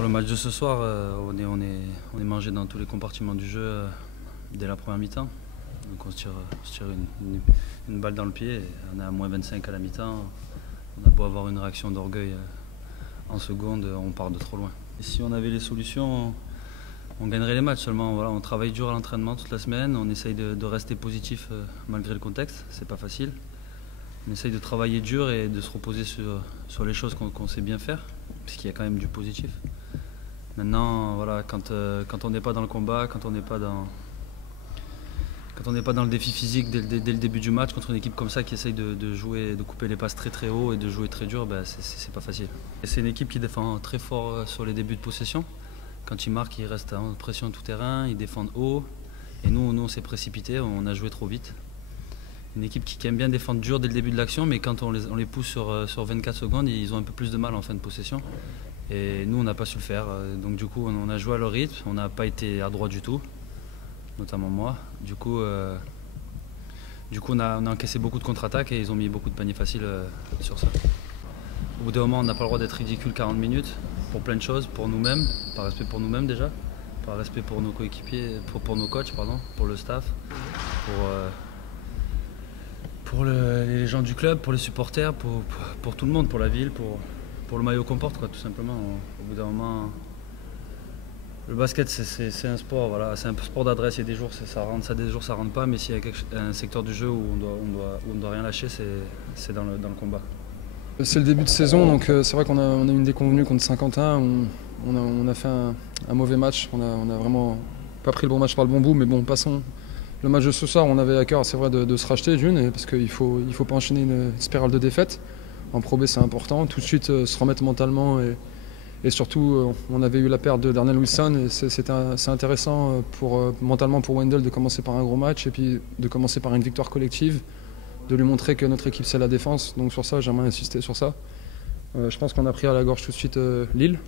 Sur le match de ce soir, on est mangé dans tous les compartiments du jeu dès la première mi-temps. Donc on se tire une balle dans le pied et on est à moins 25 à la mi-temps. On a beau avoir une réaction d'orgueil en seconde, on part de trop loin. Et si on avait les solutions, on gagnerait les matchs. Seulement voilà, on travaille dur à l'entraînement toute la semaine, on essaye de rester positif malgré le contexte, c'est pas facile. On essaye de travailler dur et de se reposer sur les choses qu'on sait bien faire, puisqu'il y a quand même du positif. Maintenant, voilà, quand on n'est pas dans le combat, quand on n'est pas dans le défi physique dès le début du match, contre une équipe comme ça qui essaye de jouer, de couper les passes très très haut et de jouer très dur, c'est pas facile. Et c'est une équipe qui défend très fort sur les débuts de possession. Quand ils marquent, ils restent en pression tout terrain, ils défendent haut. Et nous on s'est précipité, on a joué trop vite. Une équipe qui aime bien défendre dur dès le début de l'action, mais quand on les pousse sur 24 secondes, ils ont un peu plus de mal en fin de possession. Et nous, on n'a pas su le faire. Donc du coup, on a joué à leur rythme, on n'a pas été adroit du tout, notamment moi. Du coup, on a encaissé beaucoup de contre-attaques et ils ont mis beaucoup de paniers faciles sur ça. Au bout d'un moment, on n'a pas le droit d'être ridicule 40 minutes pour plein de choses, pour nous-mêmes, par respect pour nous-mêmes déjà, par respect pour nos coéquipiers, pour nos coachs, pardon, pour le staff, pour les gens du club, pour les supporters, pour tout le monde, pour la ville, pour le maillot qu'on porte, quoi, tout simplement. Au bout d'un moment, le basket c'est un sport, voilà, c'est un sport d'adresse. Il y a des jours ça rentre, des jours ça rentre pas, mais s'il y a un secteur du jeu où on doit rien lâcher, c'est dans le combat. C'est le début de saison, donc c'est vrai qu'on a eu une déconvenue contre Saint-Quentin. On a fait un mauvais match, on a vraiment pas pris le bon match par le bon bout, mais bon, passons. Le match de ce soir, on avait à cœur, c'est vrai, de se racheter d'une, parce qu'il faut pas enchaîner une spirale de défaites. En Pro B, c'est important. Tout de suite, se remettre mentalement et surtout, on avait eu la perte de Darnell Wilson et c'est intéressant mentalement pour Wendell de commencer par un gros match et puis de commencer par une victoire collective, de lui montrer que notre équipe c'est la défense. Donc sur ça, j'aimerais insister sur ça. Je pense qu'on a pris à la gorge tout de suite Lille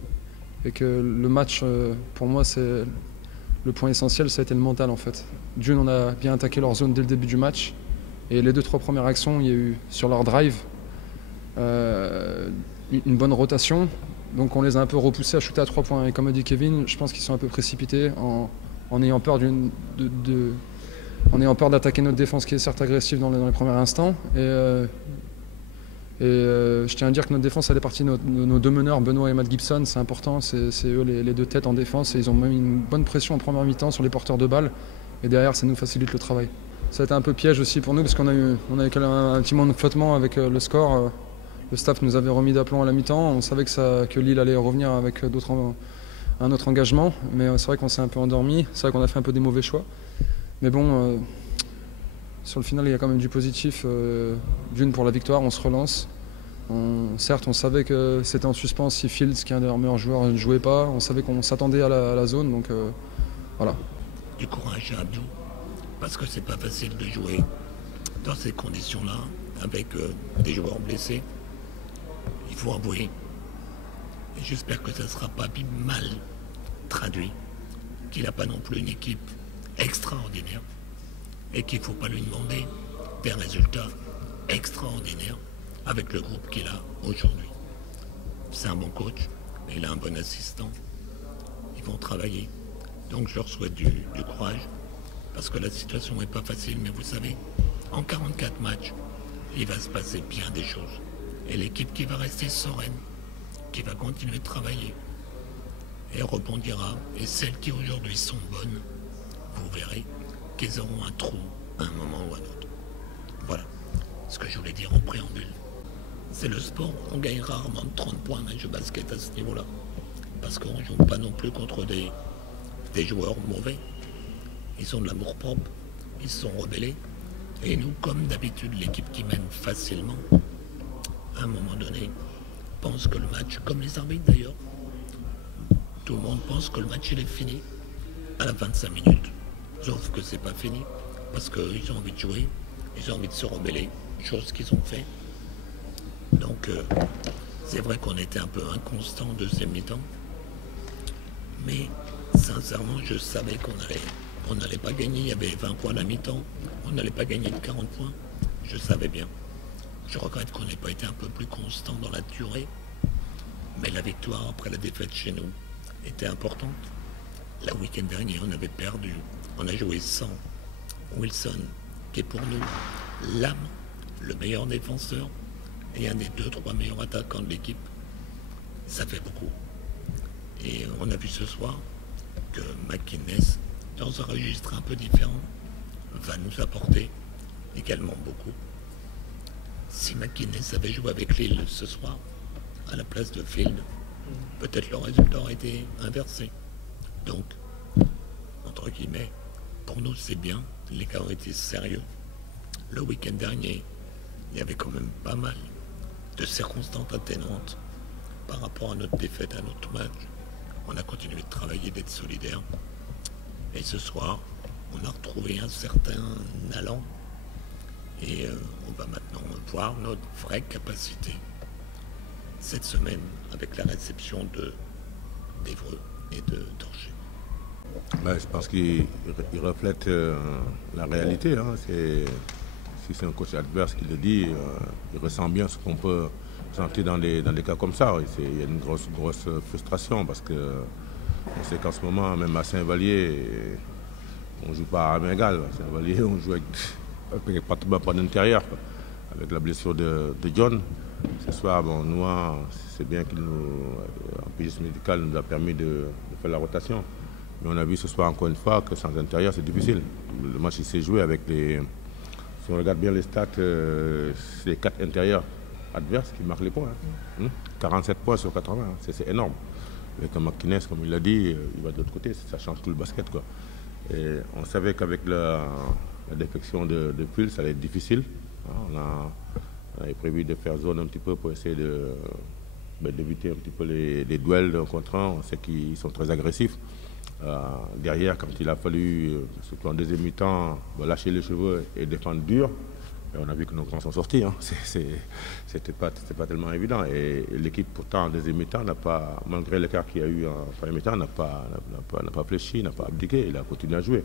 et que le match, pour moi, c'est le point essentiel, ça a été le mental en fait. D'une, on a bien attaqué leur zone dès le début du match et les 2-3 premières actions, il y a eu sur leur drive une bonne rotation, donc on les a un peu repoussés à shooter à 3 points et comme a dit Kevin, je pense qu'ils sont un peu précipités en ayant peur d'attaquer notre défense qui est certes agressive dans les premiers instants et je tiens à dire que notre défense elle est partie de nos deux meneurs, Benoît et Matt Gibson, c'est important, c'est eux les deux têtes en défense et ils ont même une bonne pression en première mi-temps sur les porteurs de balles et derrière ça nous facilite le travail. Ça a été un peu piège aussi pour nous parce qu'on a eu un petit moment de flottement avec le score. Le staff nous avait remis d'aplomb à la mi-temps, on savait que Lille allait revenir avec un autre engagement, mais c'est vrai qu'on s'est un peu endormi, c'est vrai qu'on a fait un peu des mauvais choix. Mais bon, sur le final, il y a quand même du positif. D'une, pour la victoire, on se relance. Certes, on savait que c'était en suspens si Fields, qui est un de leurs meilleurs joueurs, ne jouait pas. On savait qu'on s'attendait à la zone, donc voilà. Du courage à Abdou, parce que c'est pas facile de jouer dans ces conditions-là, avec des joueurs blessés. Il faut avouer, et j'espère que ça ne sera pas mal traduit, qu'il n'a pas non plus une équipe extraordinaire et qu'il ne faut pas lui demander des résultats extraordinaires avec le groupe qu'il a aujourd'hui. C'est un bon coach, mais il a un bon assistant. Ils vont travailler. Donc je leur souhaite du courage, parce que la situation n'est pas facile, mais vous savez, en 44 matchs, il va se passer bien des choses. Et l'équipe qui va rester sereine, qui va continuer de travailler et rebondira, et celles qui aujourd'hui sont bonnes, vous verrez qu'elles auront un trou à un moment ou à un autre. Voilà ce que je voulais dire en préambule. C'est le sport, on gagne rarement de 30 points dans les jeux basket à ce niveau-là, parce qu'on ne joue pas non plus contre des joueurs mauvais. Ils ont de l'amour-propre, ils se sont rebellés, et nous, comme d'habitude, l'équipe qui mène facilement, à un moment donné, pense que le match, comme les arbitres d'ailleurs, tout le monde pense que le match il est fini à la 25 minutes. Sauf que c'est pas fini, parce qu'ils ont envie de jouer, ils ont envie de se rebeller, chose qu'ils ont fait. Donc c'est vrai qu'on était un peu inconstant en deuxième mi-temps, mais sincèrement je savais qu'on n'allait pas gagner. Il y avait 20 points à la mi-temps, on n'allait pas gagner de 40 points, je savais bien. Je regrette qu'on n'ait pas été un peu plus constant dans la durée, mais la victoire après la défaite chez nous, était importante. Le week-end dernier, on avait perdu. On a joué sans Wilson, qui est pour nous l'âme, le meilleur défenseur et un des 2-3 meilleurs attaquants de l'équipe. Ça fait beaucoup. Et on a vu ce soir que McInnes, dans un registre un peu différent, va nous apporter également beaucoup. Si McInnes avait joué avec Lille ce soir, à la place de Field, peut-être le résultat aurait été inversé. Donc, entre guillemets, pour nous c'est bien, les gars ont été sérieux. Le week-end dernier, il y avait quand même pas mal de circonstances atténuantes par rapport à notre défaite, à notre match. On a continué de travailler, d'être solidaire. Et ce soir, on a retrouvé un certain allant. Et on va maintenant voir notre vraie capacité cette semaine avec la réception d'Évreux et de Torché. Ben, je pense qu'il reflète la réalité. Hein. Si c'est un coach adverse qui le dit, il ressent bien ce qu'on peut sentir dans des cas comme ça. Il y a une grosse frustration parce que on sait qu'en ce moment, même à Saint-Vallier, on ne joue pas à main égale. À Saint-Vallier, on joue avec pas d'intérieur. Avec la blessure de John, ce soir, bon, nous, c'est bien qu'il nous, un pigisme médical nous a permis de faire la rotation. Mais on a vu ce soir encore une fois que sans intérieur, c'est difficile. Le match il s'est joué avec les... Si on regarde bien les stats, c'est les 4 intérieurs adverses qui marquent les points. Hein. 47 points sur 80, hein. C'est énorme. Avec un McInnes, comme il l'a dit, il va de l'autre côté, ça change tout le basket, quoi. Et on savait qu'avec la défection de Pull, ça allait être difficile. On avait prévu de faire zone un petit peu pour essayer d'éviter un petit peu les duels d'un contre un. On sait qu'ils sont très agressifs. Derrière, quand il a fallu, surtout en deuxième mi-temps, lâcher les cheveux et défendre dur, et on a vu que nos grands sont sortis. Hein. C'était pas tellement évident. Et l'équipe, pourtant, en deuxième mi-temps, n'a pas, malgré l'écart qu'il y a eu en première mi-temps, n'a pas fléchi, n'a pas abdiqué. Il a continué à jouer.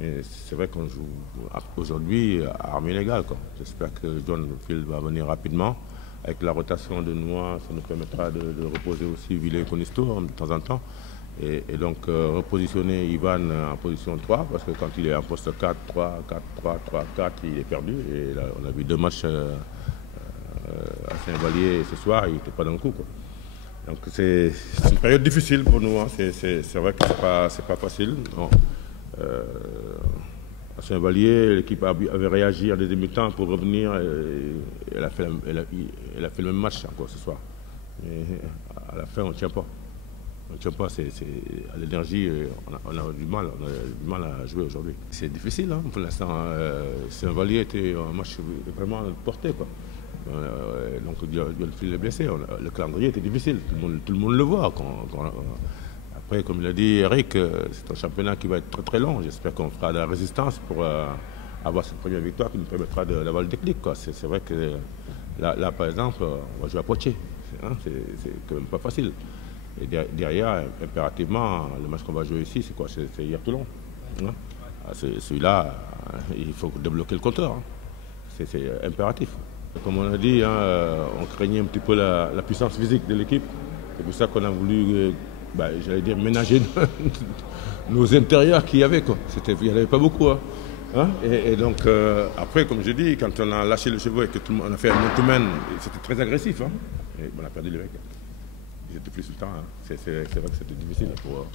C'est vrai qu'on joue aujourd'hui à armes inégales. J'espère que John Field va venir rapidement. Avec la rotation de Noix, ça nous permettra de reposer aussi Ville et Conisto de temps en temps. Et donc repositionner Ivan en position 3, parce que quand il est en poste 4, 3, 4, 3, 3, 4, il est perdu. Et là, on a vu 2 matchs à Saint-Vallier ce soir, il n'était pas dans le coup, quoi. Donc c'est une période difficile pour nous. Hein. C'est vrai que c'est pas facile. Non. À Saint-Vallier, l'équipe avait réagi en deuxième mi-temps pour revenir. Et elle a fait le même match encore ce soir. Mais à la fin, on ne tient pas. On ne tient pas. À l'énergie, on a du mal à jouer aujourd'hui. C'est difficile, hein, pour l'instant. Saint-Vallier était un match vraiment porté, quoi. Donc le fil est blessé. Le calendrier était difficile. Tout le monde le voit. Après, comme il a dit Eric, c'est un championnat qui va être très très long. J'espère qu'on fera de la résistance pour avoir cette première victoire qui nous permettra d'avoir le déclic. C'est vrai que là, par exemple, on va jouer à Poitiers. C'est quand même pas facile. Et derrière, impérativement, le match qu'on va jouer ici, c'est quoi? C'est hier Toulon. Hein? Celui-là, il faut débloquer le compteur. Hein? C'est impératif. Comme on a dit, hein, on craignait un petit peu la puissance physique de l'équipe. C'est pour ça qu'on a voulu... j'allais dire ménager nos intérieurs qu'il y avait, quoi. Il n'y en avait pas beaucoup. Hein? Et donc, après, comme je dis, quand on a lâché le cheveu et que on a fait un man-to-man, c'était très agressif. Hein? Et on a perdu les mecs. Ils étaient plus sur le temps. Hein? C'est vrai que c'était difficile pour eux.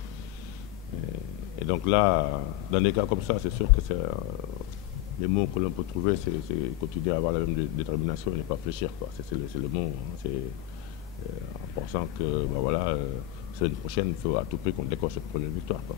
Et donc là, dans des cas comme ça, c'est sûr que les mots que l'on peut trouver, c'est continuer à avoir la même détermination et ne pas fléchir. C'est le mot. Hein? En pensant que, semaine prochaine, il faut à tout prix qu'on décroche cette première victoire, quoi.